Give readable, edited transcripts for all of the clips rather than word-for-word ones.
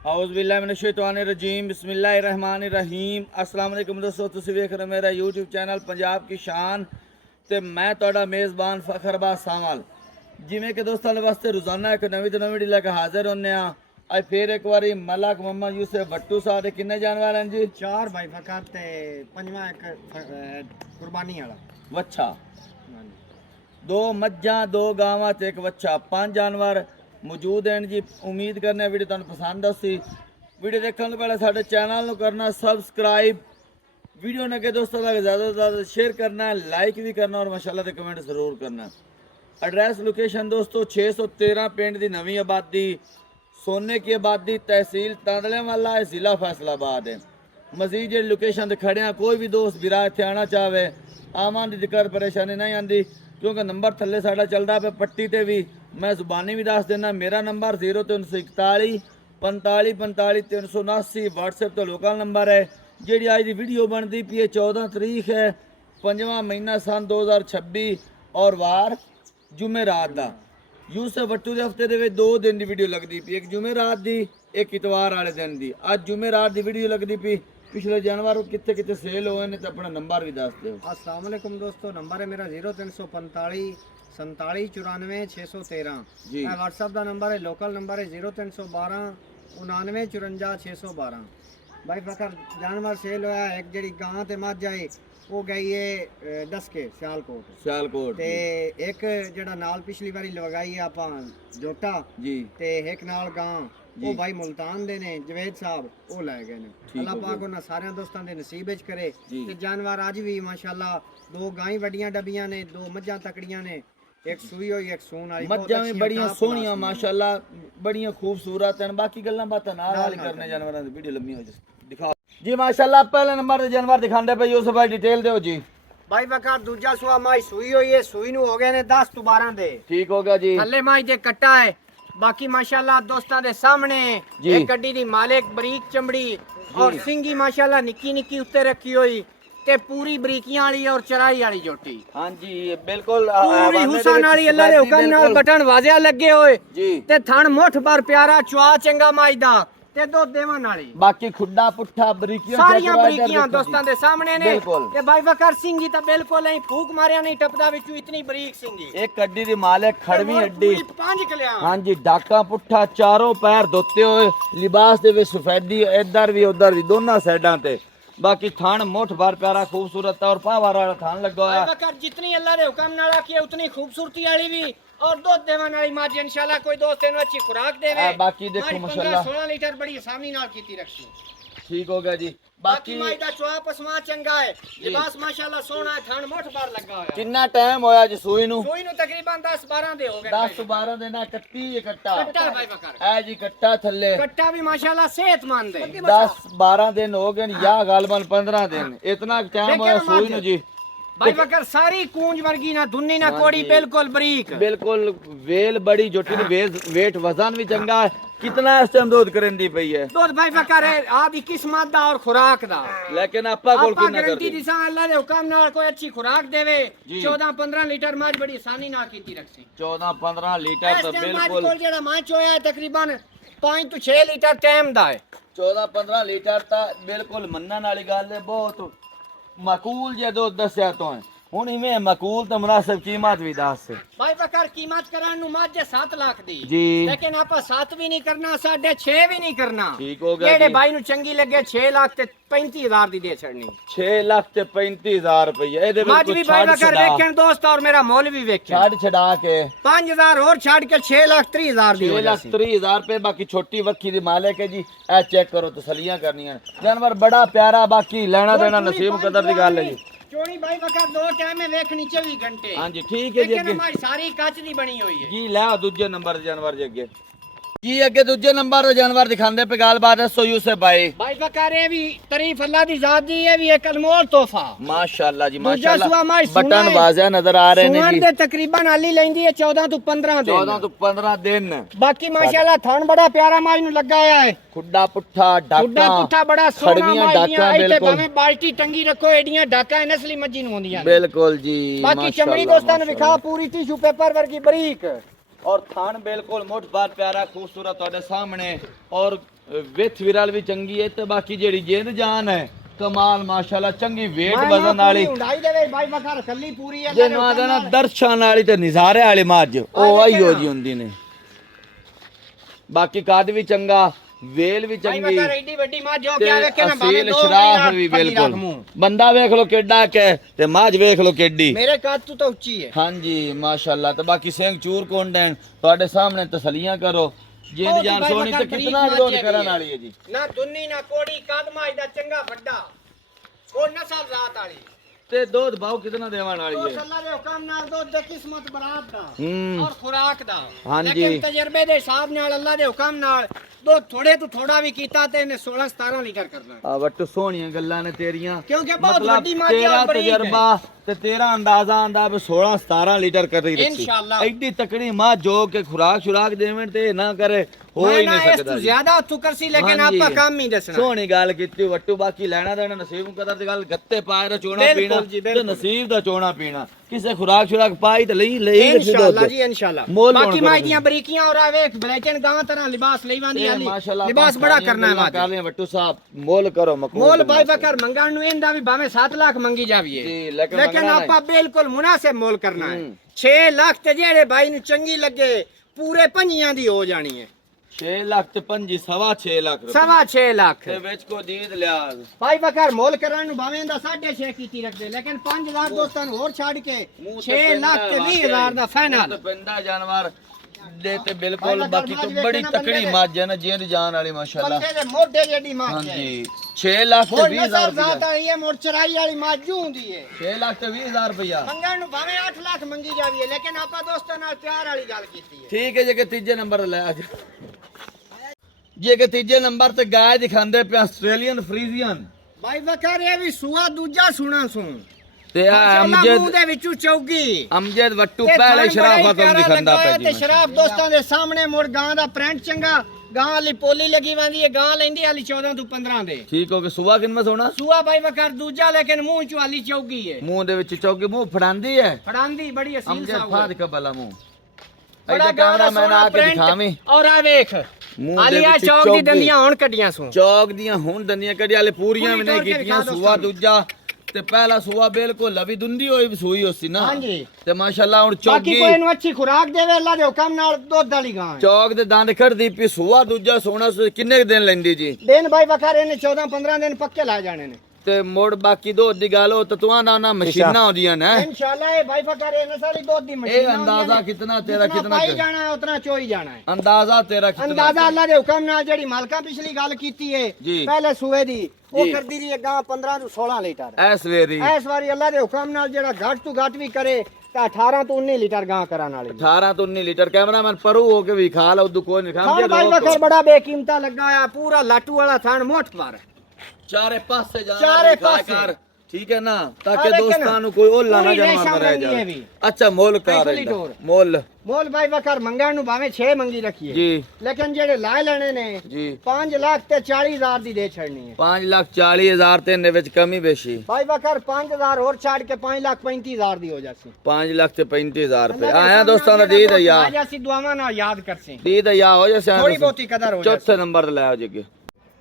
औज़ुबिल्लाहिमिनश्शैतानिर्रजीम बिस्मिल्लाहिर्रहमानिर्रहीम। अस्सलाम वालेकुम दोस्तों, तुसीं वेख रहे मेरा यूट्यूब चैनल पंजाब की शान ते मैं तुहाडा मेज़बान फ़खरबाज सावल। जिवें कि दोस्तों वास्ते रोज़ाना एक नवीं तो नवीं वीडियो लैके हाजिर होने आ। अज फिर एक बारी मलक मोहम्मद यूसुफ भट्टू साहब दे किन्ने जानवर हैं जी? चार भाई फकर ते पंजवा एक कुर्बानी वाला वच्छा, दो मज्जां, दो गावां ते एक वच्छा, 5 जानवर मौजूद हैं जी। उम्मीद करने वीडियो तुहानू पसंद आसी। वीडियो देखने तो पहले साडे चैनल नू करना सबसक्राइब, वीडियो ने के दोस्तों तक ज़्यादा से ज़्यादा शेयर करना है, लाइक भी करना और माशाल्लाह से कमेंट ज़रूर करना। एड्रैस लोकेशन दोस्तों 613 पिंड की नवी आबादी, सोने की आबादी, तहसील तांदलेवाला है, ज़िला फैसलाबाद है। मजीद जी लोकेशन ते खड़े हैं, कोई भी दोस्त बिरा इत्थे आना चाहे आवन की दिक्कत परेशानी नहीं आती, क्योंकि नंबर थल्ले साडा चलता पे पट्टी ते भी। मैं जुबानी भी दस देना, मेरा नंबर 0341 45 45 379 व्हाट्सएप तो लोकल नंबर है। जी अज की वीडियो बनती पी 14 तरीक है, 5वां महीना सन 2026 और वार जुमे रात का। यूसुफ भट्टू के हफ्ते के 2 दिन की वीडियो लगती पी, एक जुमे रात की, एक इतवार वाले दिन की। अज जुमे रात की वीडियो लगती पी। पिछले जानवर कितने कितने सेल हुए ने तो अपना नंबर भी दस दो। अस्सलाम वालेकुम दोस्तों, नंबर है मेरा 0345 47 94 613 जी। व्हाट्सअप का नंबर है, लोकल नंबर है 0312 99 54 612। भाई फकर जानवर सेल होया, एक जड़ी गां ते मझ आई वो गई है डसके सियालकोट ते एक जड़ा नाल पिछली बारी लगाई है आपां जोटा जी ते एक नाल गां वो भाई मुल्तान दे ने जवेद साहब वो लै गए ने। अल्लाह पाक उन्हां सारे दोस्तां दे नसीब विच करे ते जानवर अज भी माशाल्लाह 2 गाय वड्डियां डबियां ने, 2 मज्जां तकड़ियां ने, एक सूई होई एक सून वाली। मज्जां भी बड़ियां सोहणियां माशाल्लाह, बड़ियां खूबसूरत हैं। बाकी गल्लां बातां नाल वाली करने जानवरां दी वीडियो लंबी हो जाए। दिखाओ जी माशाल्लाह, पहले नंबर ते जानवर दिखांदे पे यूसुफ भाई, डिटेल दिओ जी। भाई बकार दूजा सुआ माई सूई हुई है, सूई नु हो गए ने 10 तो 12 दे। ठीक हो गया जी। थल्ले माई दे कट्टा है। बाकी माशाल्लाह दोस्तां दे सामने एक गड्डी दी मालिक बरीक चमड़ी और सिंगी माशाल्लाह निक्की निक्की उत्ते रखी हुई ते पूरी बरीकियां वाली और चराई वाली जोटी। हां जी बिल्कुल पूरी हुसन वाली, अल्लाह दे हुक्म नाल बटन वाजिया लगे हुए जी ते थन मुठ भर प्यारा चुआ चंगा माई दा ते दो देवन वाली। बाकी खुड्डा पुट्ठा बरीकियां सारियां बरीकियां दोस्तां दे सामने ने। बिल्कुल। ते भाई वकर सिंगी ता बिल्कुल नहीं फूक मारिया नहीं टपदा विचू, इतनी बरीक सिंगी। एक गड्डी दी मालिक खड़वी हड्डी, 5 कलियां। हां जी डाका पुट्ठा, चारों पैर धोते हुए, लिबास दे विच सफेदी इधर भी उधर भी दोनों साइडां ते। बाकी थान मुठ भर प्यारा खूबसूरत और पावर वाला थान लगा हुआ है। जितनी अल्लाह दे हुक्म नाल आखी उतनी खूबसूरती वाली भी और दूध देवन वाली मां इंशाल्लाह कोई दोस्त इन्हें अच्छी खुराक देवे। बाकी देखो माशाल्लाह 16 लीटर बड़ी आसानी नाल कीती रखी। ठीक हो गया जी। बाकी माई दा चुआ पसमा चंगा है, लिबास माशाल्लाह सोहना है, थान मुठ भर लगा होया। कितना टाइम होया जी सूई नु? सूई नु तकरीबन 10 12 दे हो गए। 10 12 दिन ना कट्टी ये कट्टा। कट्टा भाई बकर ए जी कट्टा थल्ले। कट्टा भी माशाल्लाह सेहतमंद है। 10 12 दिन हो गए या गालबन 15 दिन, इतना टाइम होया सूई नु जी। भाई बकर सारी कूंज वर्गी ना धुन्नी ना कोड़ी, बिल्कुल बरीक, बिल्कुल वेल बड़ी जोटी दी, वेट वजन भी चंगा है। कितना इस टाइम दूध करंदी पई है? दूध भाई बकर है आदि किस्मत दा और खुराक दा, लेकिन आपा कोल कितना कर गारंटी दिसा अल्लाह दे हुक्म नाल कोई अच्छी खुराक देवे। 14 15 लीटर मज बड़ी आसानी नाल कीती रखसी। 14 15 लीटर तो बिल्कुल कोल जेड़ा माच होया तकरीबन 5 तो 6 लीटर टाइम दा है। 14 15 लीटर ता बिल्कुल मन्नन वाली गल है, बहुत माकूल जे दूध दस्या तो है। हुन इवें माकूल तो मुनासिब कीमत भी दस। भाई बकर कीमत करान नु मज 7 लाख दी जी, लेकिन आपा 7 भी नहीं करना, 6.5 भी नहीं करना। ठीक हो गया जेड़े जी। भाई नु चंगी लगे 6 लाख ते 35,000 दी दे छड़नी। 6 लाख ते 35,000 रुपया एदे मज भी भाई बकर वेखन दोस्त और मेरा मोल भी वेखन छड़ा के 5000 और छाड़ के 6 लाख 30,000 दी 6 लाख 30,000 रुपए। बाकी छोटी वक्की दी मालिक है जी, ए चेक करो तसलियां करनियां। जानवर बड़ा प्यारा, बाकी लेना देना नसीब कदर दी गल है जी। चोरी भाई बकर 2 टाइम में वेखनी 24 घंटे। हां जी ठीक है जी। लेकिन हमारी सारी कांच दी बनी हुई है जी लै दूजे नंबर दे जानवर जे अगे जी, अगे दूजे नंबर दे जानवर दिखांदे पे गलबात है। सो यूसुफ भाई बकर ये भी तारीफ अल्लाह दी जात दी है, भी एक अनमोल तोहफा माशाल्लाह जी दूजा सुआ माशाल्लाह। माई बटन वाज़िह नजर आ रहे ने जी। दे तकरीबन आली लेंदी है 14 तो 15 दिन। 14 तो 15 दिन। बाकी माशाल्लाह थान बड़ा प्यारा माई नु लगा हुआ है। खुड्डा पुट्ठा खुड्डा डाका, पुट्ठा बड़ा सोना खड़वियां माई डाका दियां। बिल्कुल भाਵੇਂ बाल्टी टंगी रखो, एडियां डाका नस्ली मज्जी नु होंदियां ने। बिल्कुल जी। बाकी चमड़ी दोस्तां ने विखा पूरी टिश्यू पेपर वर्गी बरीक और थान बिल्कुल मुठ भर प्यारा खूबसूरत ਤੁਹਾਡੇ सामने। और ਵਿਥ ਵਿਰਲ ਵੀ ਚੰਗੀ ਹੈ ਤੇ ਬਾਕੀ ਜਿਹੜੀ ਜਿੰਦ ਜਾਨ ਹੈ ਕਮਾਲ ਮਾਸ਼ਾਅੱਲਾ ਚੰਗੀ ਵੇਟ ਵਜ਼ਨ ਵਾਲੀ ਹੁੰਡਾਈ ਦੇ ਵਿੱਚ ਬਾਈ ਵਕਾਰ ਕੱਲੀ ਪੂਰੀ ਹੈ ਜਿਹਨੂੰ ਆਦੇ ਨਾ ਦਰਸ਼ਨ ਵਾਲੀ ਤੇ ਨਜ਼ਾਰੇ ਵਾਲੀ ਮੱਝ ਉਹ ਆਈਓ ਜੀ ਹੁੰਦੀ ਨੇ ਬਾਕੀ ਕੱਦ ਵੀ ਚੰਗਾ ਵੇਲ ਵੀ ਚੰਗੀ ਵਕਾਰ ਐਡੀ ਵੱਡੀ ਮੱਝ ਹੋ ਕੇ ਆਵੇ ਕਿ ਨਾ ਬਾਵੇਂ ਅਸੀਲ ਸ਼ਰਾਫ ਵੀ ਬਿਲਕੁਲ ਬੰਦਾ ਵੇਖ ਲੋ ਕਿੱਡਾ ਕਿ ਤੇ ਮੱਝ ਵੇਖ ਲੋ ਕਿੱਡੀ ਮੇਰੇ ਕੱਦ ਤੋਂ ਤਾਂ ਉੱਚੀ ਹੈ ਹਾਂਜੀ ਮਾਸ਼ਾਅੱਲਾ ਤੇ ਬਾਕੀ ਸਿੰਘ ਚੂਰ ਕੋਣ ਦੇਣ ਤੁਹਾਡੇ ਸਾਹਮਣੇ ਤਸਲੀਆਂ ਕਰੋ ਜਿੰਦ ਜਾਨ ਸੋਹਣੀ ਤੇ ਕਿਤਨਾ ਵਿਰੋਧ ਕਰਨ ਵਾਲੀ ਹੈ ਜੀ ਨਾ ਦੁੰਨੀ ਨਾ ਕੋੜੀ ਕੱਦ ਮੱਝ ਦਾ ਚੰਗਾ ਵੱਡਾ ਉਹ ਨਸਲ ਰਾਤ ਵਾਲੀ ਤੇ ਦੁੱਧ ਭਾਉ ਕਿਤਨਾ ਦੇਵਣ ਵਾਲੀ ਉਹ ਹੈ ਅੱਲਾ ਦੇ ਹੁਕਮ ਨਾਲ ਦੁੱਧ ਦੇ ਕਿਸਮਤ ਬਰਾਤ ਦਾ ਹੂੰ ਔਰ ਖੁਰਾਕ ਦਾ ਹਾਂਜੀ। ਲੇਕਿਨ ਤਜਰਬੇ ਦੇ ਹਿਸਾਬ ਨਾਲ ਅੱਲਾ ਦੇ ਹੁਕਮ ਨਾਲ ਦੁੱਧ ਥੋੜੇ ਤੋਂ ਥੋੜਾ ਵੀ ਕੀਤਾ ਤੇ ਇਹਨੇ 16 17 ਲੀਟਰ ਕਰਨਾ ਆ ਵੱਟ ਸੋਹਣੀਆਂ ਗੱਲਾਂ ਨੇ ਤੇਰੀਆਂ ਕਿਉਂਕਿ ਬਹੁਤ ਵੱਡੀ ਮੱਝ ਤੇਰਾ ਆ ਬਰੀਕ ਹੈ ਤਜਰਬਾ ਤੇ ਤੇਰਾ ਅੰਦਾਜ਼ਾ ਆਂਦਾ ਵੀ 16 17 ਲੀਟਰ ਕਰ ਰਹੀ ਰੱਖੀ ਇਨਸ਼ਾਅੱਲਾ। ਐਡੀ ਤਕੜੀ ਮਾਂ ਜੋ ਕਿ ਖੁਰਾਕ ਸ਼ੁਰਾਕ ਦੇਵਣ ਤੇ ਨਾ ਕਰੇ ਹੋ ਹੀ ਨਹੀਂ ਇਸ ਸਕਦਾ ਤੋਂ ਜੀ। ਜ਼ਿਆਦਾ ਹੱਥੋਂ ਕਰਸੀ ਲੇਕਿਨ ਹਾਂਜੀ। ਆਪਾਂ ਕੰਮ ਹੀ ਦੱਸਣਾ ਸੋਹਣੀ ਗੱਲ ਕੀਤੀ ਵੱਟੂ ਬਾਕੀ ਲੈਣਾ ਦੇਣਾ ਨਸੀਬ ਨੂੰ ਕਦਰ ਦੀ ਗੱਲ ਗੱਤੇ ਪਾਏ ਦਾ ਚੋਣਾ ਬਿਲਕੁਲ ਪੀਣਾ ਜੀ, ਤੇ ਬਿਲਕੁਲ। ਨਸੀਬ ਦਾ ਚੋਣਾ ਪੀਣਾ ਕਿਸੇ ਖੁਰਾਕ ਸ਼ੁਰਾਕ ਪਾਈ ਤੇ ਲਈ ਲਈ ਇਨਸ਼ਾਅੱਲਾ ਜੀ ਇਨਸ਼ਾਅੱਲਾ ਮੋਲ ਬਾਕੀ ਹੋਣ ਮਾਈ ਦੀਆਂ ਬਰੀਕੀਆਂ ਔਰ ਆ ਵੇਖ ਬਲੇਚਨ ਗਾਂ ਤਰ੍ਹਾਂ ਲਿਬਾਸ ਲਈ ਵਾਂਦੀ ਆਲੀ ਲਿਬਾਸ ਬੜਾ ਕਰਨਾ ਹੈ ਕਰ ਲਿਆ ਵੱਟੂ ਸਾਹਿਬ ਮੋਲ ਕਰੋ ਮਕਬੂਲ ਮੋਲ ਬਾਈ ਬਕਰ ਮੰਗਣ ਨੂੰ ਇਹਦਾ ਵੀ ਭਾਵੇਂ 7 ਲੱਖ ਮੰਗੀ ਜਾਵੀਏ ਜੀ, ਲੇਕਿਨ ਲੇਕਿਨ ਮੰਗਣਾ ਆਪਾਂ ਬਿਲਕੁਲ ਮੁਨਾਸਿਬ ਮੋਲ ਕਰਨਾ ਹੈ 6 ਲੱਖ ਤੇ ਜਿਹੜੇ ਬਾਈ ਨੂੰ ਚੰਗੀ ਲੱਗੇ ਪੂਰੇ ਪੰਜੀਆਂ ਦੀ ਹੋ ਜਾਣੀ ਹੈ 6 ਲੱਖ ਤੇ 5 ਸਵਾ 6 ਲੱਖ ਰੁਪਏ 6.5 ਲੱਖ ਤੇ ਵਿੱਚ ਕੋ ਦੀਦ ਲਿਆ ਭਾਈ ਬਕਰ ਮੋਲ ਕਰਨ ਨੂੰ ਭਾਵੇਂ ਦਾ 6.5 ਕੀਤੀ ਰੱਖਦੇ ਲੇਕਿਨ 5000 ਦੋਸਤਾਂ ਨੂੰ ਹੋਰ ਛੱਡ ਕੇ 6 ਲੱਖ ਤੇ 20000 ਦਾ ਫਾਈਨਲ ਪਿੰਡਾ ਜਾਨਵਰ ਦੇ ਤੇ ਬਿਲਕੁਲ ਬਾਕੀ ਤੋਂ ਬੜੀ ਤਕੜੀ ਮੱਝ ਹੈ ਨਾ ਜਿੰਦ ਜਾਨ ਵਾਲੀ ਮਾਸ਼ਾਅੱਲਾ ਬੰਦੇ ਦੇ ਮੋਢੇ ਜਿਹੜੀ ਮਾਂ ਹੈ ਹਾਂਜੀ 6 ਲੱਖ ਤੇ ਹੋਰ 20000 ਨਸਲ ਰੁਪਏ ਜ਼ਾਤ ਆਈ ਹੈ ਮੋੜ ਚਰਾਈ ਵਾਲੀ ਮਾਝੂ ਹੁੰਦੀ ਹੈ 6 ਲੱਖ ਤੇ 20000 ਰੁਪਇਆ ਮੰਗਣ ਨੂੰ ਭਾਵੇਂ 8 ਲੱਖ ਮੰਗੀ ਜਾਵੀਏ ਲੇਕਿਨ ਆਪਾਂ ਦੋਸਤਾਂ ਨਾਲ ਪਿਆਰ ਵਾਲੀ ਗੱਲ ਕੀਤੀ ਹੈ ਠੀਕ ਹੈ ਜੇ ਕਿ ਤੀਜੇ ਨੰਬਰ ਲੈ ਆ ਜੇ ਕਿ ਤੀਜੇ ਨੰਬਰ ਤੇ ਗਾय ਦਿਖਾਉਂਦੇ ਪਿਆ ਆਸਟ੍ਰੇਲੀਅਨ ਫਰੀਜ਼ੀਅਨ ਭਾਈ ਵਕਾਰ ਇਹ ਵੀ ਸੂਆ ਦੂਜਾ ਸੁਣਾ ਸੁਣ ਤੇ ਆ ਮੂੰਹ ਅਮਜਦ ਦੇ ਵਿੱਚੋਂ ਚੌਗੀ ਅਮਜਦ ਵੱਟੂ ਤੇ ਪਹਿਲੇ ਥਣ ਸ਼ਰਾਫਤ ਬੜਾ ਹੀ ਨੂੰ ਦਿਖਾਉਂਦਾ ਪਿਆਰਾ ਪਿਆ ਲੱਗਾ ਜੀ ਤੇ ਸ਼ਰਾਫ ਦੋਸਤਾਂ ਦੇ ਸਾਹਮਣੇ ਮੁੜ ਗਾਂ ਦਾ ਪ੍ਰਿੰਟ ਚੰਗਾ ਗਾਂ ਵਾਲੀ ਪੋਲੀ ਲੱਗੀ ਵਾਂਦੀ ਹੈ ਗਾਂ ਲੈਂਦੀ ਵਾਲੀ 14 ਤੋਂ 15 ਦੇ ਠੀਕ ਹੋ ਕੇ ਸੁਬਾ ਕਿੰਨਾ ਸੋਣਾ ਸੂਆ ਭਾਈ ਵਕਾਰ ਦੂਜਾ ਲੇਕਿਨ ਮੂੰਹ ਚ ਵਾਲੀ ਚੌਗੀ ਹੈ ਮੂੰਹ ਦੇ ਵਿੱਚ ਚੌਕੀ ਮੂੰਹ ਫੜਾਂਦੀ ਹੈ ਫੜਾਂਦੀ ਬੜੀ ਅਸੀਲ ਅਮਜਦ ਸਾਊ ਫਾਦ ਹੈ ਕਬਲਾ ਮੂੰਹ ਬੜਾ ਇਹਦੇ ਕੈਮਰਾ ਮੈਨ ਆ ਕੇ ਦਿਖਾਵੀਂ ਔਰ ਆ ਵੇਖ ਮੂੰਹ ਦੇ ਆਲੀਆ ਵਿੱਚ ਚੌਕ ਦੀ ਦੰਦੀਆਂ ਹੁਣ ਕੱਢੀਆਂ ਸੂ ਚੌਕ ਦੀਆਂ ਹੁਣ ਦੰਦੀਆਂ ਕੱਢੀ ਵਾਲੇ ਪੂਰੀਆਂ ਵੀ ਪੂਰੀ ਨਹੀਂ ਤੋੜ ਕੇ ਕੀਤੀਆਂ ਦਿਖਾ ਸੂਆ ਦੋਸਤਾਂ ਦੂਜਾ ਤੇ ਪਹਿਲਾ ਸੂਆ ਬਿਲਕੁਲ ਲਵੀ ਦੁੰਦੀ ਹੋਈ ਸੂਈ ਹੋਸੀ ਨਾ ਹਾਂਜੀ। ਤੇ ਮਾਸ਼ਾਅੱਲਾ ਹੁਣ ਬਾਕੀ ਚੌਕੀ ਕੋਈ ਇਹਨੂੰ ਅੱਛੀ ਖੁਰਾਕ ਦੇਵੇ ਅੱਲਾ ਦੇ ਹੁਕਮ ਨਾਲ ਦੁੱਧ ਵਾਲੀ ਗਾਂ ਹੈ। ਚੌਕ ਦੇ ਦੰਦ ਖੜਦੀ ਪਈ ਸੂਆ ਦੂਜਾ ਸੋਨਾ ਕਿੰਨੇ ਕੁ ਦਿਨ ਲੈਂਦੀ ਜੀ ਦਿਨ ਬਾਈ ਵਕਾਰ ਇਹਨੇ 14 15 ਦਿਨ ਪੱਕੇ ਲਾ ਜਾਣੇ ਨੇ ਤੇ ਮੋੜ ਬਾਕੀ ਦੋ ਦੀ ਗੱਲ ਉਹ ਤਤੂਆਂ ਦਾ ਨਾ ਮਸ਼ੀਨਾਂ ਆਉਂਦੀਆਂ ਨੇ ਇਨਸ਼ਾਅੱਲਾ ਇਹ ਬਾਈ ਵਕਾਰ ਇਹ ਨਸਲੀ ਦੁੱਧ ਦੀ ਮਸ਼ੀਨ ਇਹ ਅੰਦਾਜ਼ਾ ਕਿਤਨਾ ਤੇਰਾ ਕਿਤਨਾ ਪਾਈ ਜਾਣਾ ਹੈ ਉਤਨਾ ਚੋਈ ਜਾਣਾ ਹੈ ਅੰਦਾਜ਼ਾ ਤੇਰਾ ਕਿਤਨਾ ਅੰਦਾਜ਼ਾ ਅੱਲਾ ਦੇ ਹੁਕਮ ਨਾਲ ਜਿਹੜੀ ਮਾਲਕਾਂ ਪਿਛਲੀ ਗੱਲ ਕੀਤੀ ਹੈ ਜੀ। ਪਹਿਲੇ ਸੂਏ ਦੀ ਉਹ ਜੀ। ਕਰਦੀ ਰਹੀ ਹੈ ਗਾਂ 15 ਤੋਂ 16 ਲੀਟਰ ਐ ਸਵੇਰੀ ਇਸ ਵਾਰੀ ਅੱਲਾ ਦੇ ਹੁਕਮ ਨਾਲ ਜਿਹੜਾ ਘੱਟ ਤੋਂ ਘੱਟ ਵੀ ਕਰੇ ਤਾਂ 18 ਤੋਂ 19 ਲੀਟਰ ਗਾਂ ਕਰਾਣ ਵਾਲੀ 18 ਤੋਂ 19 ਲੀਟਰ ਕੈਮਰਾਮੈਨ ਪਰੂ ਹੋ ਕੇ ਵੀ ਖਾ ਲਾ ਉਦੋਂ ਕੋਈ ਨਹੀਂ ਖਾਣ ਬਾਈ ਖਾਂਦੇ ਵਕਾਰ ਬੜਾ ਬੇਕੀਮਤਾ ਲੱਗਾ ਹੋਇਆ ਪੂਰਾ ਲਾਟੂ ਵਾਲਾ ਥਣ ਮੋਠ ਪਰ ਚਾਰੇ ਪਾਸੇ ਜਾ ਚਾਰੇ ਦਿਖਾ ਪਾਸੇ। ਕਰ ਠੀਕ ਹੈ ਨਾ ਤਾਂ ਆ ਕਿ ਲੇਕਿਨ ਦੋਸਤਾਂ ਨੂੰ ਕੋਈ ਹੋਲਾ ਨਾ ਪੂਰੀ ਜਨਮ ਰੇਸ਼ਮ ਰਹਿ ਰੰਗੀ ਹੈ ਜਾਵੇ ਵੀ। ਅੱਛਾ ਮੁੱਲ ਕਰ ਪੈਂਤੀ ਲੀਟਰ। ਮੁੱਲ ਮੋਲ ਬਾਈ ਵਕਾਰ ਮੰਗਣ ਨੂੰ ਭਾਵੇਂ 6 ਮੰਗੀ ਰੱਖੀਏ ਜੀ ਲੇਕਿਨ ਜਿਹੜੇ ਲਾਏ ਲੈਣੇ ਨੇ ਜੀ 5 ਲੱਖ ਤੇ 40,000 ਦੀ ਦੇ ਛੜਨੀ ਹੈ 5,40,000 ਤੇ ਇਹਦੇ ਵਿੱਚ ਕਮੀ ਬੇਸ਼ੀ ਬਾਈ ਵਕਾਰ 5,000 ਹੋਰ ਛੱਡ ਕੇ 5,35,000 ਦੀ ਹੋ ਜਾਸੀ 5,35,000 ਰੁਪਏ ਆਇਆ ਦੋਸਤਾਂ ਦਾ ਦੇ ਦਈਆ ਅੱਜ ਅਸੀਂ ਦੁਆਵਾਂ ਨਾਲ ਯਾਦ ਕਰਸੇ ਦੇ ਦਈਆ ਹੋ ਜਾ ਥੋੜੀ ਬਹੁਤੀ ਕਦਰ ਹੋ ਜਾਸੀ ਚੌਥੇ ਨੰਬਰ ਤੇ ਲੈ ਆਓ ਜੀ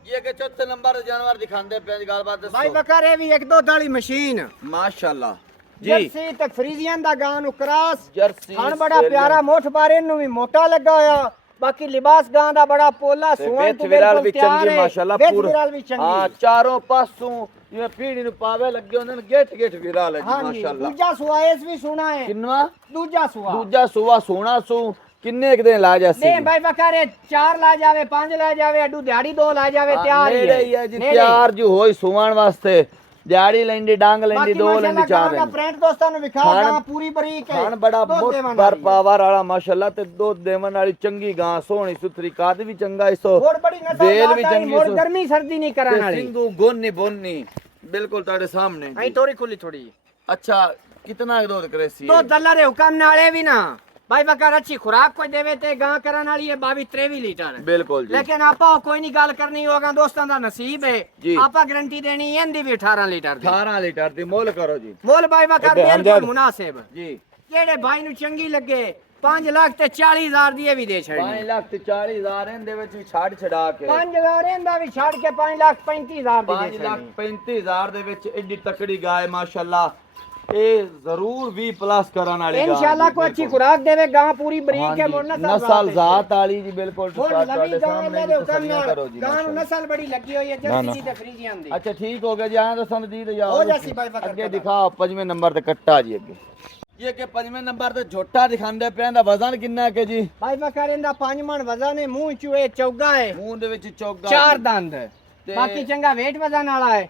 ਇਹ ਕਿ ਚੌਥੇ ਨੰਬਰ ਦੇ ਜਾਨਵਰ ਦਿਖਾਉਂਦੇ ਪਏ ਗੱਲਬਾਤ ਬਾਈ ਦੱਸੋ ਵਕਾਰ ਇਹ ਵੀ ਇੱਕ ਦੋ ਵਾਲੀ ਮਸ਼ੀਨ ਮਾਸ਼ਾਅੱਲਾ ਜੀ ਜਰਸੀ ਤੇ ਫਰੀਜ਼ੀਅਨ ਦਾ ਗਾਂ ਨੂੰ ਕਰਾਸ ਜਰਸੀ ਖਾਣ ਬੜਾ ਪਿਆਰਾ ਮੋਠ ਬਾਰੇ ਨੂੰ ਵੀ ਮੋਟਾ ਲੱਗਾ ਹੋਇਆ ਬਾਕੀ ਲਿਬਾਸ ਗਾਂ ਦਾ ਬੜਾ ਪੋਲਾ ਸੋਹਣ ਵੇਚ ਵਿਰਾਲ ਵੀ ਚੰਗੀ ਮਾਸ਼ਾਅੱਲਾ ਵਿਰਾਲ ਵੀ ਚੰਗੀ ਹਾਂ ਚਾਰੋਂ ਪਾਸੋਂ ਜਿਵੇਂ ਪੀੜੀ ਨੂੰ ਪਾਵੇ ਲੱਗੇ ਹੁੰਦੇ ਨੇ ਗੇਟ ਗੇਟ ਵਿਰਾਲ ਹੈ ਜੀ ਹਾਂਜੀ ਮਾਸ਼ਾਅੱਲਾ ਦੂਜਾ ਸੁਆ ਇਸ ਵੀ ਸੋਹਣਾ ਹੈ ਕਿੰਨਾ ਦੂਜਾ ਸੁਆ ਦੂਜਾ ਸੂਆ ਸੋਹਣਾ ਸੂ ਕਿੰਨੇ ਕੁ ਦਿਨ ਲਾ ਜਾਸੀ ਨਹੀਂ ਬਾਈ ਬਕਾਰੇ 4 ਲਾ ਜਾਵੇ 5 ਲਾ ਜਾਵੇ ਅੱਡੂ ਦਿਹਾੜੀ 2 ਲਾ ਜਾਵੇ ਤਿਆਰ ਨੇੜੇ ਹੀ ਹੈ ਜੀ ਤਿਆਰ ਜੋ ਹੋਈ ਸੁਵਾਣ ਵਾਸਤੇ ਦਿਹਾੜੀ ਲੈਂਦੀ ਡਾਂਗ ਲੈਂਦੀ ਦੋ ਲੈਂਦੀ ਚਾਰ ਦਾ ਲੈਂਦੀ ਪ੍ਰਿੰਟ ਦੋਸਤਾਂ ਨੂੰ ਵਿਖਾ ਗਾਂ ਪੂਰੀ ਬਰੀਕ ਹੈ ਖਾਣ ਬੜਾ ਦੁੱਧ ਮੁੱਠ ਦੇਵਣ ਭਰ ਵਾਲੀ। ਪਾਵਰ ਵਾਲਾ ਮਾਸ਼ਾਅੱਲਾ ਤੇ ਦੁੱਧ ਦੇਵਣ ਵਾਲੀ ਚੰਗੀ ਗਾਂ ਸੋਹਣੀ ਸੁਥਰੀ ਕੱਦ ਵੀ ਚੰਗਾ ਇਸੋ ਹੋਰ ਬੜੀ ਨਸਲ ਵੇਲ ਵੀ ਦਾ ਚੰਗੀ ਹੋਰ ਸੋ ਗਰਮੀ ਸਰਦੀ ਨਹੀਂ ਕਰਨ ਵਾਲੀ ਸਿੰਘੂ ਗੋਨੀ ਬੋਨੀ ਬਿਲਕੁਲ ਤੁਹਾਡੇ ਸਾਹਮਣੇ ਐਂ ਜੀ। ਥੋੜੀ ਖੁੱਲੀ ਥੋੜੀ ਅੱਛਾ ਕਿਤਨਾ ਦੁੱਧ ਕਰੇ ਸੀ तो दल्ला रे हुकम नाले भी ना भाई बकर अच्छी खुराक कोई देवे ते गां करन वाली है 22-23 लीटर ਬਿਲਕੁਲ ਜੀ लेकिन आपा कोई नहीं गल करनी होगा दोस्तों दा नसीब है जी। आपा गारंटी देनी है इंदी भी 18 लीटर दी 18 ਲੀਟਰ ਦੀ ਮੁੱਲ ਕਰੋ ਜੀ मोल भाई बकर इधर बिल्कुल अंदर। मुनासिब ਜੀ जेड़े भाई नु चंगी लगे 5,40,000 ਦੀ ਇਹ ਵੀ ਦੇ ਛੱਡਣੀ 5,40,000 ਇਹਦੇ ਵਿੱਚ ਵੀ ਛੱਡ ਛਡਾ ਕੇ 5,000 ਇਹਦਾ ਵੀ ਛੱਡ ਕੇ 5,35,000 ਦੀ ਦੇ ਛੱਡਣੀ 5,35,000 ਦੇ ਵਿੱਚ ਐਡੀ ਤਕੜੀ ਗਾय ਮਾਸ਼ਾਅੱਲਾ ਇਹ ਜ਼ਰੂਰ 20 ਪਲੱਸ ਕਰਨ ਵਾਲੀ ਗਾਂ इंशाल्लाह को अच्छी खुराक देवे गां पूरी बरीक है मोरना नस्ल जात वाली जी बिल्कुल फुल नवी गां सामने दे हुक्म तसल्लियां नाल करो जी गां नु नस्ल बड़ी लगी हुई है जर्सी ते फ्रीजियन दी अच्छा ठीक हो गया जी आया तो समझी तो जाओ हो जासी भाई फकर आगे दिखाओ 5वें नंबर ते कट्टा जी आगे ये के 5वें नंबर ते झोटा दिखांदे पे दा वजन कितना है के जी भाई फकर इंदा 5 मन वजन है मुंह चुए चौगा है मुंह दे विच चौगा चार दंद बाकी चंगा वेट वजन वाला है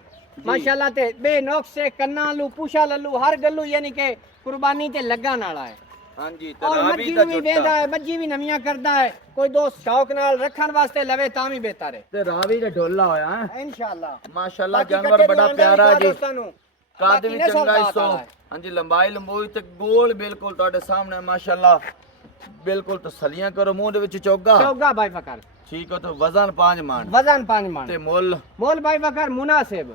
माशाल्लाह ते बेनोक्स से कन्ना लू पूछा लल्लू हर गल्लू यानी के कुर्बानी ते लगन वाला है हां जी और मज्जी भी वेंदा है मज्जी भी नमियां करदा है कोई दोस्त शौक नाल रखन वास्ते लवे तां भी बेहतर है ते रावी दे ढोला होया है इंशाल्लाह माशाल्लाह जानवर बड़ा प्यारा जी काद बाकी भी ने चंगा सब इसो हां जी लंबाई लंबोई ते गोल बिल्कुल ਤੁਹਾਡੇ सामने माशाल्लाह बिल्कुल तसल्लियां करो मुंह दे विच चौगा चौगा भाई फकर ठीक है तो वजन 5 मान वजन 5 मान ते मोल मोल भाई फकर मुनासिब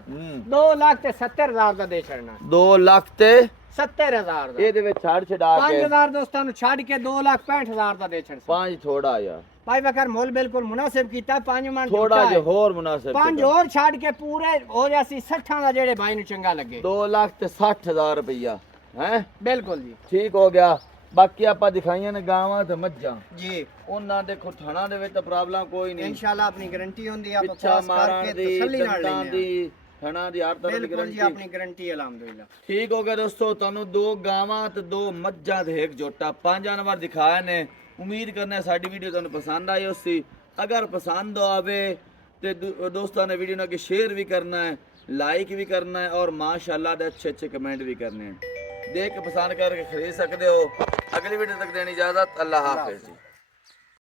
2,70,000 ਦਾ ਦੇ ਛੜਨਾ 2 ਲੱਖ ਤੇ 70,000 ਦਾ ਇਹਦੇ ਵਿੱਚ ਛੱਡ ਛਡਾ ਕੇ 5,000 ਦੋਸਤਾਂ ਨੂੰ ਛੱਡ ਕੇ 2,65,000 ਦਾ ਦੇ ਛੜ 5 ਥੋੜਾ ਯਾਰ ਭਾਈ ਫकर मोल बिल्कुल मुनासिब ਕੀਤਾ 5 ਮਨ ਥੋੜਾ ਜਿਹਾ ਹੋਰ ਮੁਨਾਸਿਬ 5 ਹੋਰ ਛੱਡ ਕੇ ਪੂਰੇ ਹੋ ਜਾਸੀ 60 ਦਾ ਜਿਹੜੇ ਭਾਈ ਨੂੰ ਚੰਗਾ ਲੱਗੇ 2 ਲੱਖ ਤੇ 60,000 ਰੁਪਇਆ ਹੈ ਬਿਲਕੁਲ ਜੀ ਠੀਕ ਹੋ ਗਿਆ ਬਾਕੀ ਆਪਾਂ ਦਿਖਾਈਆਂ ਨੇ ਗਾਵਾਂ ਤੇ ਮੱਝਾਂ ਜੀ ਉਹਨਾਂ ਦੇ ਖੁਰਥਾਣਾ ਦੇ ਵਿੱਚ ਤਾਂ ਪ੍ਰੋਬਲਮ ਕੋਈ ਨਹੀਂ ਇਨਸ਼ਾਅੱਲਾ ਆਪਣੀ ਗਾਰੰਟੀ ਹੁੰਦੀ ਆ ਆਪਾਂ ਪਿੱਛਾ ਪਾਸ ਮਾਰਨ ਕਰਕੇ ਦੀ ਤਸੱਲੀ ਨਾਲ ਦੰਦਾਂ ਲੈਂਦੇ ਦੀ ਥਣਾ ਦੀ ਹਰ ਤਰ੍ਹਾਂ ਦੀ ਬਿਲਕੁਲ ਜੀ ਗਾਰੰਟੀ ਆਪਣੀ ਗਾਰੰਟੀ ਅਲਹਮਦੁਲਿਲਾ ਠੀਕ ਹੋ ਗਿਆ ਦੋਸਤੋ ਤੁਹਾਨੂੰ 2 ਗਾਵਾਂ ਤੇ 2 ਮੱਝਾਂ ਤੇ ਇੱਕ ਝੋਟਾ 5 ਜਾਨਵਰ ਦਿਖਾਏ ਨੇ ਉਮੀਦ ਕਰਨਾ ਸਾਡੀ ਵੀਡੀਓ ਤੁਹਾਨੂੰ ਪਸੰਦ ਆਈ ਹੋਸੀ ਅਗਰ ਪਸੰਦ ਆਵੇ ਤੇ ਦੋਸਤਾਂ ਨੇ ਵੀਡੀਓ ਨੂੰ ਅੱਗੇ ਸ਼ੇਅਰ ਵੀ ਕਰਨਾ ਹੈ ਲਾਈਕ ਵੀ ਕਰਨਾ ਹੈ और माशाअल्लाह ਦੇ अच्छे अच्छे कमेंट भी करने हैं देख के पसंद करके खरीद सकते हो अगली वीडियो तक देनी इजाजत अल्लाह हाफिज।